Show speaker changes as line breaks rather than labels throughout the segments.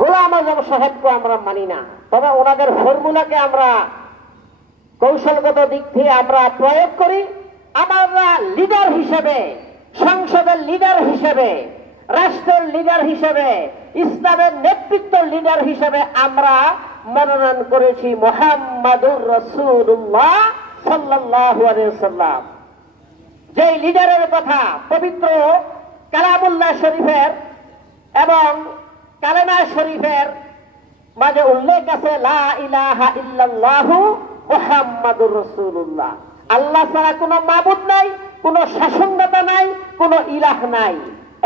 গোলাম আজম সাহেবকে আমরা মানি না। তবে ওনাদের ফর্মুলাকে আমরা কৌশলগত দিক থেকে আমরা প্রয়োগ করি। আমরা লিডার হিসেবে, সংসদের লিডার হিসেবে, রাষ্ট্রের লিডার হিসেবে, ইসলামের নেতৃত্ব লিডার হিসেবে আমরা মনোনয়ন করেছি মোহাম্মদুর রসুল্লাহ সাল্লাল্লাহু সাল্লাম যে লিডারের কথা, পবিত্র কালামুল্লাহ শরীফের এবং কালেমা শরীফের মাঝে উল্লেখ আছে, লা ইলাহা ইল্লাল্লাহু মুহাম্মাদুর রাসূলুল্লাহ। আল্লাহ ছাড়া কোনো মাবুদ নাই, কোনো শাসনদাতা নাই, কোনো ইলাহ নাই।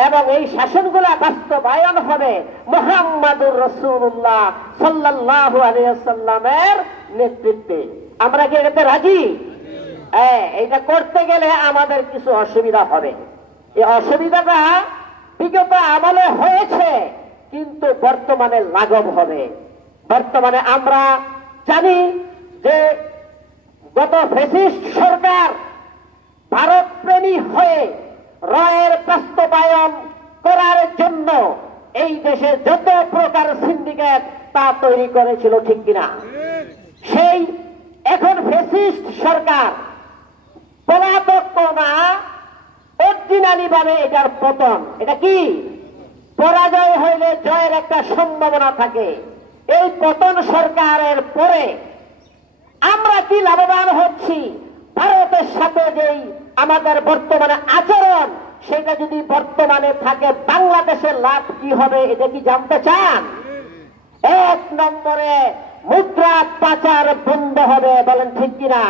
এবং এই শাসনগুলা বাস্তবায়ন হবে মুহাম্মাদুর রাসূলুল্লাহ সাল্লাল্লাহু আলাইহি সাল্লামের নেতৃত্বে। আমরা কি এটাতে রাজি? হ্যাঁ এইটা করতে গেলে আমাদের কিছু অসুবিধা হবে। এই অসুবিধাটা বিগত আমলে হয়েছে। কিন্তু বর্তমানে লাঘব হবে। বর্তমানে আমরা জানি যে গত ফেসিস্ট সরকার ভারত প্রেমী হয়ে রয়ের বাস্তবায়ন করার জন্য এই দেশে যত প্রকার সিন্ডিকেট তা তৈরি করেছিল ঠিক কিনা? সেই এখন ফেসিস্ট সরকার পলাতক না অরিজিনালি ভাবে এটার পতন। এটা কি? পরাজয় হইলে জয়ের একটা সম্ভাবনা থাকে। এই পতন সরকারের পরে আমরা কি লাভবান হচ্ছি? ভারতের সাথে যেই আমাদের বর্তমানে আচরণ, সেটা যদি বর্তমানে থাকে বাংলাদেশের লাভ কি হবে এটা কি জানতে চান? এক নম্বরে মুদ্রা পাচার বন্ধ হবে, বলেন ঠিক কিনা?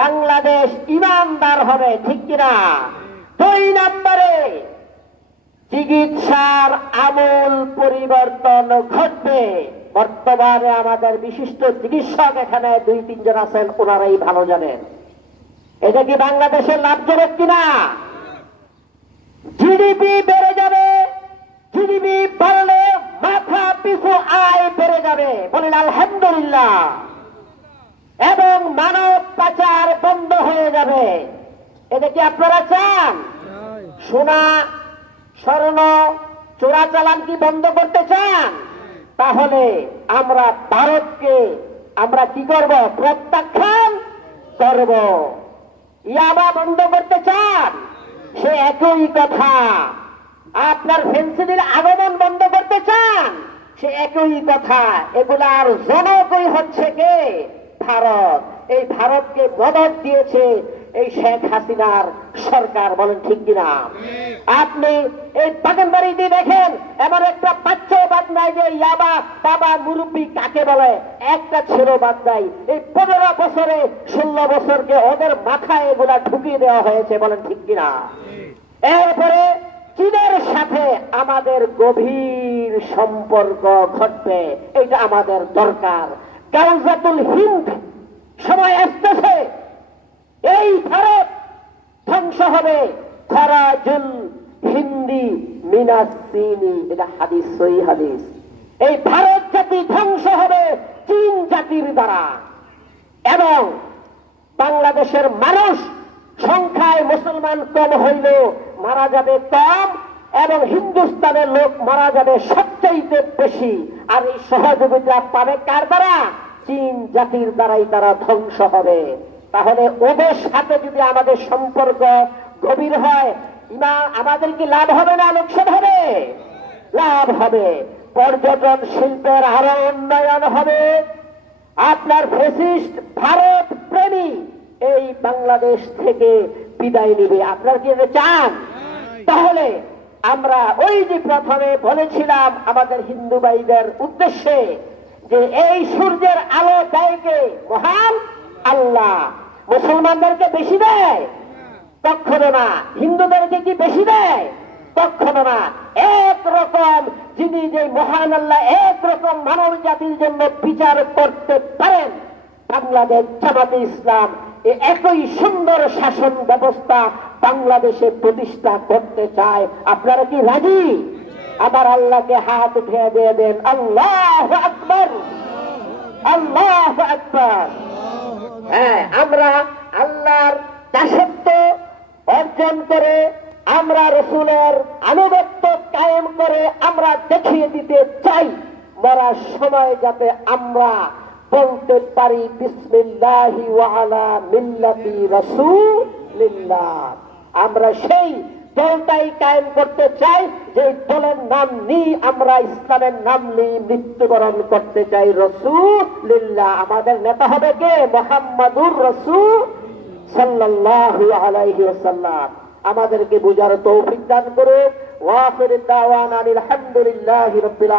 বাংলাদেশ ইমানদার হবে, ঠিক কিনা? দুই নম্বরে চিকিৎসার আমূল পরিবর্তন ঘটবে। বর্তমানে আমাদের বিশিষ্ট চিকিৎসক এখানে দুই তিনজন আছেন ওনারাই ভালো জানেন। এটা কি বাংলাদেশের লাভজনক কিনা? জিডিপি বেড়ে যাবে। জিডিপি বাড়লে মাথা পিছু আয় বেড়ে যাবে। বলেন আলহামদুলিল্লাহ। এবং মানব পাচার বন্ধ হয়ে যাবে। এটা কি আপনারা চান? সোনা স্বর্ণ চোরাচালান কি বন্ধ করতে চান? তাহলে আমরা ভারতকে আমরা কি করব? প্রত্যাখ্যান করব। ইয়াবা বন্ধ করতে চান? সে একই কথা। আপনার ফেন্সিলের আগমন বন্ধ করতে চান? সে একই কথা। এগুলার জনকই হচ্ছে কে? ভারত। এই ভারতকে মদত দিয়েছে এই শেখ হাসিনার সরকার বলেন ঠিক কিনা? আপনি এই বাগানবাড়িতে দেখেন, এমন একটা বাচ্চাও বাদ নাই যে ইয়াবা বাবা মুরব্বী কাকে বলে? একটা ছেলে বাদ নাই। এই পনেরো বছরে, ষোলো বছরকে ওদের মাথায় এগুলা ঢুকিয়ে দেওয়া হয়েছে বলেন ঠিক কিনা? এরপরে চীনের সাথে আমাদের গভীর সম্পর্ক ঘটবে, এটা আমাদের দরকার। গাউজাতুল হিন্দ সময় আসতেছে। এই ভারত ধ্বংস হবে। খরাজুল হিন্দি মিনাসিনি এটা হাদিস সই হাদিস। এই ভারত জাতি ধ্বংস হবে চীন জাতির দ্বারা। এবং বাংলাদেশের মানুষ সংখ্যায় মুসলমান কম হইলেও মারা যাবে কম, এবং হিন্দুস্তানের লোক মারা যাবে সবচাইতে বেশি। আর এই সহযোগিতা পাবে কার দ্বারা? চীন জাতির দ্বারাই তারা ধ্বংস হবে। তাহলে ওদের সাথে যদি আমাদের সম্পর্ক গভীর হয় ইমা আমাদের কি লাভ হবে না লোকসান হবে? লাভ হবে। পর্যটন শিল্পের আরও উন্নয়ন হবে। আপনার ফেসিস্ট ভারত প্রেমী এই বাংলাদেশ থেকে বিদায় নিবে। আপনার কি এটা চান? তাহলে আমরা ওই যে প্রথমে বলেছিলাম আমাদের হিন্দু ভাইদের উদ্দেশ্যে যে এই সূর্যের আলো দেয় কে মহান আল্লাহ। মুসলমানদেরকে বেশি দেয়? কখনো না। হিন্দুদেরকে কি বেশি দেয়? কখনো না। এক রকম যিনি যে মহান আল্লাহ, এক রকম মানব জাতির জন্য বিচার করতে পারেন। বাংলাদেশ জামাতে ইসলাম একই সুন্দর শাসন ব্যবস্থা বাংলাদেশে প্রতিষ্ঠা করতে চায়। আপনারা কি রাজি? আমার আল্লাহকে হাত উঠিয়ে দিয়ে দেন। আল্লাহ আকবর। আল্লাহ আকবর। হ্যাঁ আমরা আল্লাহর দাসত্ব অর্জন করে, আমরা রসুলের আনুগত্য কায়েম করে আমরা দেখিয়ে দিতে চাই। মরার সময় যাতে আমরা বলতে পারি, বিসমিল্লাহি ওয়ালা মিল্লাতি রাসূলিল্লাহ। আমরা সেই দলটাই কায়েম করতে চাই, যে দলের নাম নিয়ে আমরা ইসলামের নাম নিয়ে মৃত্যুবরণ করতে চাই। রসুল আমাদের নেতা হবে কে? মোহাম্মদুর রসুল আমাদেরকে বুঝার তৌফিক দান করে ওয়াফির দাওয়ান আলহামদুলিল্লাহ রবিল